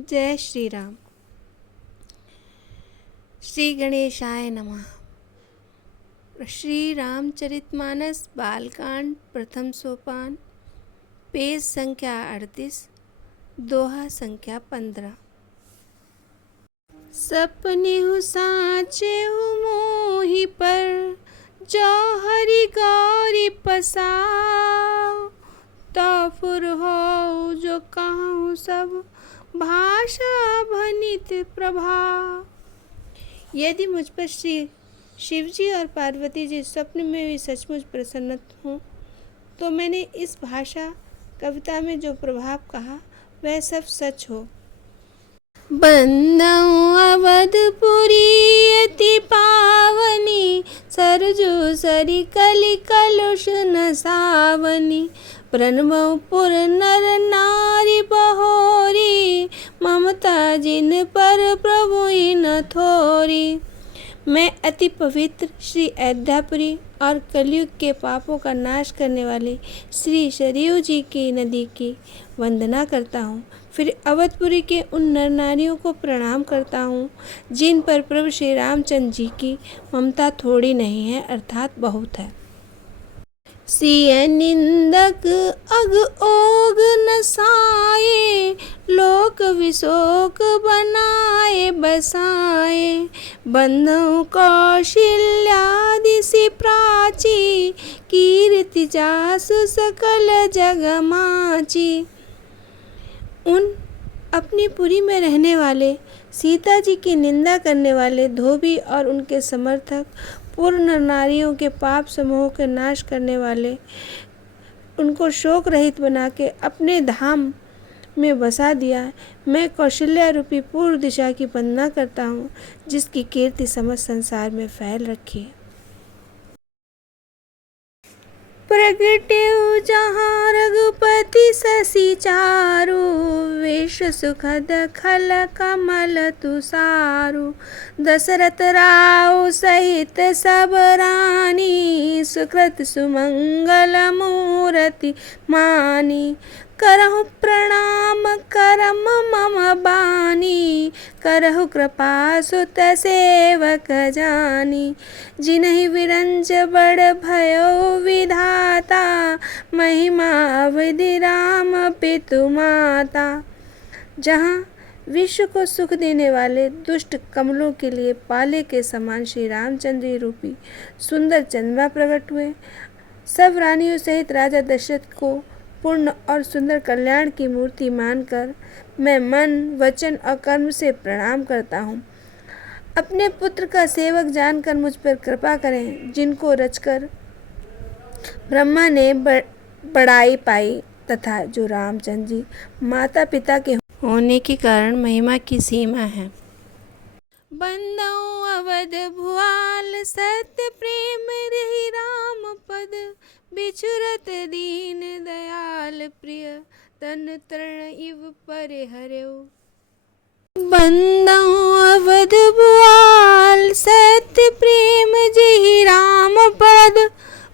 जय श्री राम। श्री गणेशाय नमः। श्री रामचरितमानस बालकांड प्रथम सोपान, पेज संख्या 38, दोहा संख्या 15। सपने हु साँचे हु मोहि पर, जो हरि गौरी पसाओ। तो फुर हो जो कहूँ सब, भाषा भनित प्रभाव। यदि मुझ पर श्री शिवजी और पार्वती जी स्वप्न में भी सचमुच प्रसन्न हों, तो मैंने इस भाषा कविता में जो प्रभाव कहा वह सब सच हो। बंदऊ अवधपुरी अति पावनी, सरजू सरी कलि कलुष न सावनी। प्रणवपुर नर नारी बहोरी, ममता जिन पर प्रभु न थोरी। मैं अति पवित्र श्री अयोध्यापुरी और कलयुग के पापों का नाश करने वाली श्री सरयू जी की नदी की वंदना करता हूँ। फिर अवधपुरी के उन नर नारियों को प्रणाम करता हूँ जिन पर प्रभु श्री रामचंद्र जी की ममता थोड़ी नहीं है, अर्थात बहुत है। सिय निंदक अग ओग नसाए, लोक विशोक बनाए बसाए। बंधु कौशल्यादि सि प्राची, कीर्ति जासु सकल जग माची। उन अपनी पुरी में रहने वाले सीता जी की निंदा करने वाले धोबी और उनके समर्थक पूर्ण नारियों के पाप समूह के नाश करने वाले, उनको शोक रहित बना के अपने धाम में बसा दिया। मैं कौशल्या रूपी पूर्व दिशा की वंदना करता हूँ जिसकी कीर्ति समस्त संसार में फैल रखी है। प्रगट्यउ जहाँ रघुपति शशि चारु, वेश सुखद खल कमल तुषारु। दशरथ राव सहित सब रानी, सुकृत सुमंगल मूरति मानी। करहु प्रणाम करम मम बानी, करहु कृपा सुत सेवक जानी। जिन्हि विरंज बड़ भयो विधाता, महिमा अवधि राम पितु माता। जहाँ विश्व को सुख देने वाले दुष्ट कमलों के लिए पाले के समान श्री रामचंद्र रूपी सुंदर चंद्रमा प्रकट हुए, सब रानियों सहित राजा दशरथ को पूर्ण और सुंदर कल्याण की मूर्ति मानकर मैं मन वचन और कर्म से प्रणाम करता हूँ। अपने पुत्र का सेवक जानकर मुझ पर कृपा करें, जिनको रचकर ब्रह्मा ने बड़ाई पाई तथा जो रामचंद्र जी माता पिता के होने के कारण महिमा की सीमा है। बंदऊ अवध भुआल, सत्य प्रेम रही राम पद। बिछुरत दीन दयाल प्रिय, तन तरण इव परे हर्यो। बंदऊ अवध भुआल, सत्य प्रेम जहि राम पद।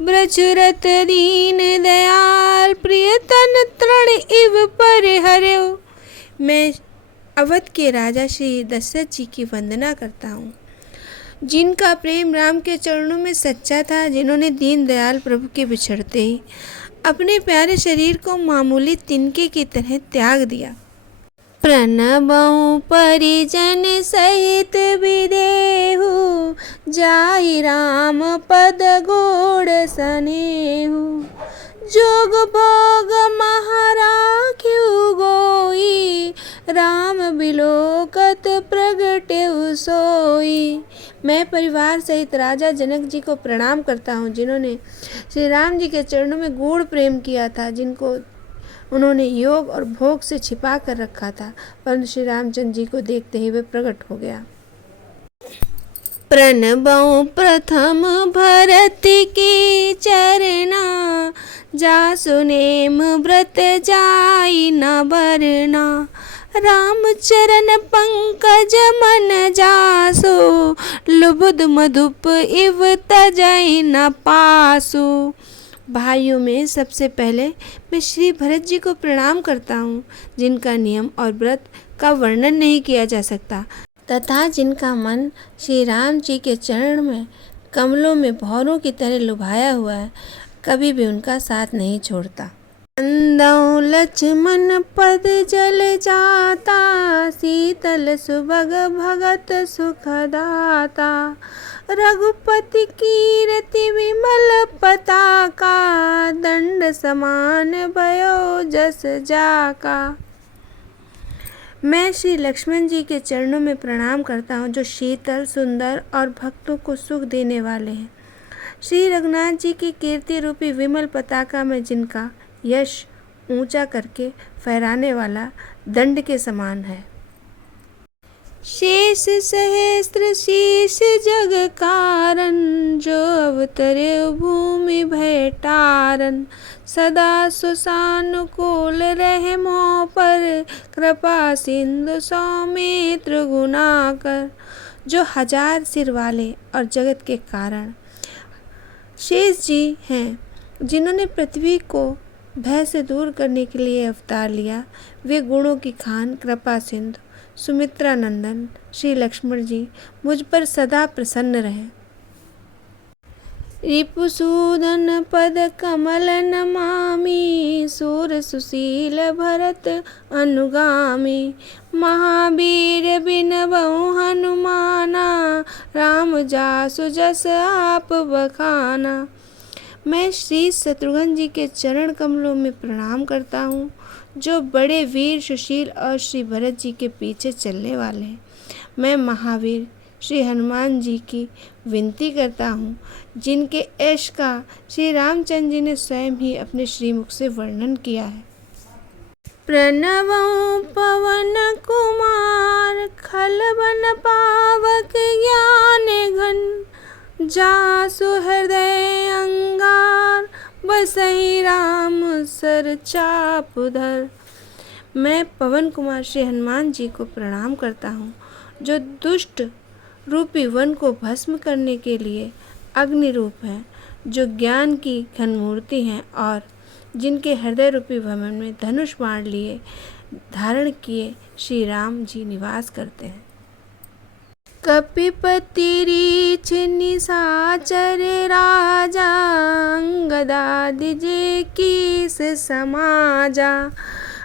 ब्रचुरत दीन दयाल प्रिय, तन तरण इव परे हर्यो। मैं अवध के राजा श्री दशरथ जी की वंदना करता हूँ, जिनका प्रेम राम के चरणों में सच्चा था, जिन्होंने दीन दयाल प्रभु के बिछड़ते ही अपने प्यारे शरीर को मामूली तिनके की तरह त्याग दिया। प्रणबहु परिजन सहित विदेहु, जाहि राम पद गोड़ सनेहु। जोग भोग महाराख्यु गोई, राम बिलोकत प्रगट्यउ सोई। मैं परिवार सहित राजा जनक जी को प्रणाम करता हूँ, जिन्होंने श्री राम जी के चरणों में गूढ़ प्रेम किया था, जिनको उन्होंने योग और भोग से छिपा कर रखा था, परंतु श्री रामचंद्र जी को देखते ही वे प्रकट हो गया। प्रणबहु प्रथम भरत के चरना, जासु नेम व्रत जाई न बरना। राम चरण पंकज मन जासु, लुब्ध मधुप इव तजै न पासु। भाइयों में सबसे पहले मैं श्री भरत जी को प्रणाम करता हूँ, जिनका नियम और व्रत का वर्णन नहीं किया जा सकता तथा जिनका मन श्री राम जी के चरण में कमलों में भौरों की तरह लुभाया हुआ है, कभी भी उनका साथ नहीं छोड़ता। अंदौ लक्ष्मण पद जल जाता, शीतल सुभग भगत सुखदाता। रघुपति कीरति विमल पताका, दंड समान भयो जस जाका। मैं श्री लक्ष्मण जी के चरणों में प्रणाम करता हूँ, जो शीतल, सुंदर और भक्तों को सुख देने वाले हैं। श्री रघुनाथ जी की कीर्ति रूपी विमल पताका में जिनका यश ऊंचा करके फहराने वाला दंड के समान है। शेष सहस्त्र शीश जग कारण, जो अवतरे भूमि भय टारन। सदा सुसानुकूल रहे मोह पर, कृपा सिंधु सौमित्र गुणाकर। जो 1000 सिर वाले और जगत के कारण शेष जी हैं, जिन्होंने पृथ्वी को भय से दूर करने के लिए अवतार लिया। वे गुणों की खान, कृपा सिंधु, सुमित्रा नंदन श्री लक्ष्मण जी मुझ पर सदा प्रसन्न रहे। रिपुसूदन पद कमल नमामि, सूर सुशील भरत अनुगामी। महावीर बिनबहु हनुमाना, राम जासु जस आप बखाना। मैं श्री शत्रुघ्न जी के चरण कमलों में प्रणाम करता हूँ, जो बड़े वीर, सुशील और श्री भरत जी के पीछे चलने वाले हैं। मैं महावीर श्री हनुमान जी की विनती करता हूँ, जिनके यश का श्री रामचंद्र जी ने स्वयं ही अपने श्रीमुख से वर्णन किया है। प्रणवं पवन कुमार, खलबन पावक ज्ञान घन। जासु हृदय अंगार, बसहि राम सर चाप धर। मैं पवन कुमार श्री हनुमान जी को प्रणाम करता हूँ, जो दुष्ट रूपी वन को भस्म करने के लिए अग्नि रूप हैं, जो ज्ञान की घन मूर्ति हैं और जिनके हृदय रूपी भवन में धनुष बाण लिए धारण किए श्री राम जी निवास करते हैं। कपिपति रीछ निशाचर राजा, अंगदादि जे कीस समाजा।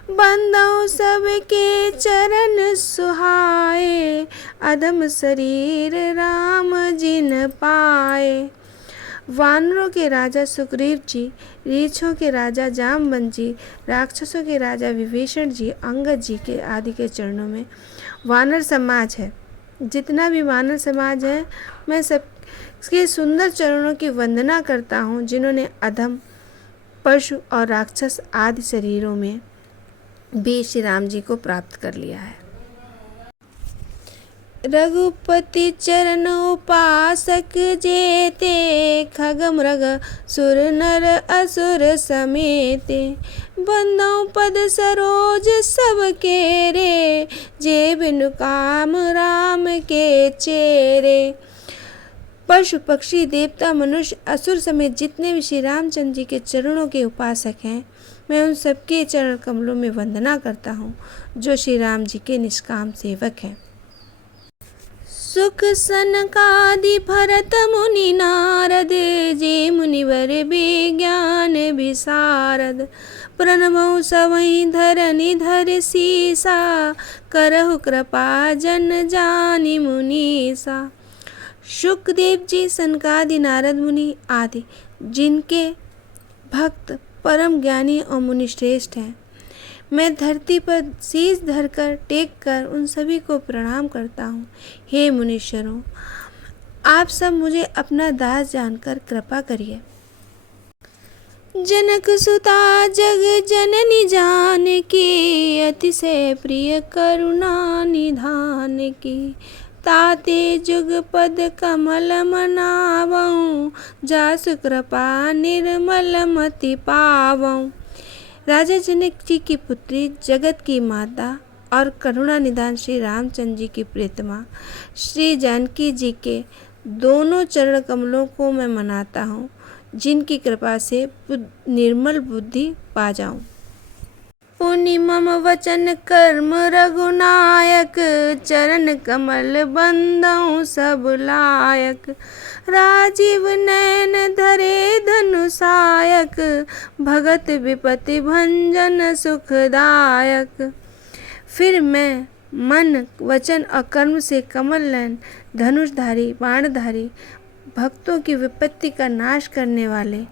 बंदौ सबके चरण सुहाए, अधम शरीर राम जिन पाए। वानरों के राजा सुग्रीव जी, रीछों के राजा जामवंत जी, राक्षसों के राजा विभीषण जी, अंगद जी के आदि के चरणों में वानर समाज है। जितना भी वानर समाज है, मैं सबके सुंदर चरणों की वंदना करता हूँ, जिन्होंने अधम, पशु और राक्षस आदि शरीरों में भी श्री राम जी को प्राप्त कर लिया है। रघुपति चरण उपासक जेते, खग मृग सुर नर असुर समेते। बंदौ पद सरोज सब केरे, जे बिनु काम राम के चेरे। पशु पक्षी देवता मनुष्य असुर समेत जितने भी श्री रामचंद्र जी के चरणों के उपासक हैं, मैं उन सबके चरण कमलों में वंदना करता हूँ, जो श्री राम जी के निष्काम सेवक हैं। सुख सनकादि भरत मुनि नारद, जे मुनिवर विज्ञान विशारद। प्रणमौ सवै धरनि धर सीसा, करहु कृपा जन जानि मुनीसा। शुकदेव जी, सनकादि, नारद मुनि आदि जिनके भक्त परम ज्ञानी और मुनि श्रेष्ठ हैं, मैं धरती पर शीश धरकर टेक कर उन सभी को प्रणाम करता हूँ। हे मुनीश्वरों, आप सब मुझे अपना दास जानकर कृपा करिए। जनक सुता जग जननी जान की, अतिशय प्रिय करुणा निधान की। ताते जुग पद कमल मनावऊँ, जासु कृपा निर्मल मति पावऊँ। राजा जनक जी की पुत्री, जगत की माता और करुणा निधान श्री रामचंद्र जी की प्रियतमा श्री जानकी जी के दोनों चरण कमलों को मैं मनाता हूँ, जिनकी कृपा से निर्मल बुद्धि पा जाऊं। पुनि मम वचन कर्म रघुनायक, चरण कमल बंदौ सब लायक। राजीव नयन धरे धनुषायक, भगत विपति भंजन सुखदायक। फिर मैं मन वचन और कर्म से कमल नयन, धनुषधारी, बाणधारी, भक्तों की विपत्ति का नाश करने वाले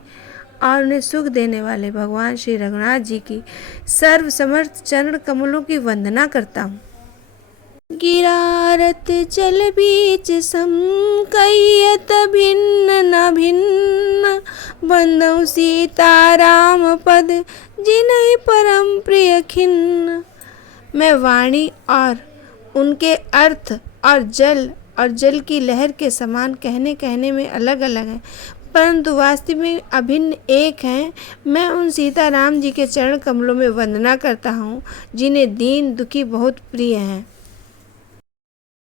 और उन्हें सुख देने वाले भगवान श्री रघुनाथ जी की सर्व समर्थ चरण कमलों की वंदना करता हूँ। गिरारत जल बीच सम, कहियत भिन्न न भिन्न, बंदौ सीता राम पद, जिन्हि परम प्रिय खिन्न। मैं वाणी और उनके अर्थ और जल की लहर के समान कहने में अलग अलग हैं, परंतु वास्तव में अभिन्न एक हैं। मैं उन सीताराम जी के चरण कमलों में वंदना करता हूँ जिन्हें दीन दुखी बहुत प्रिय हैं।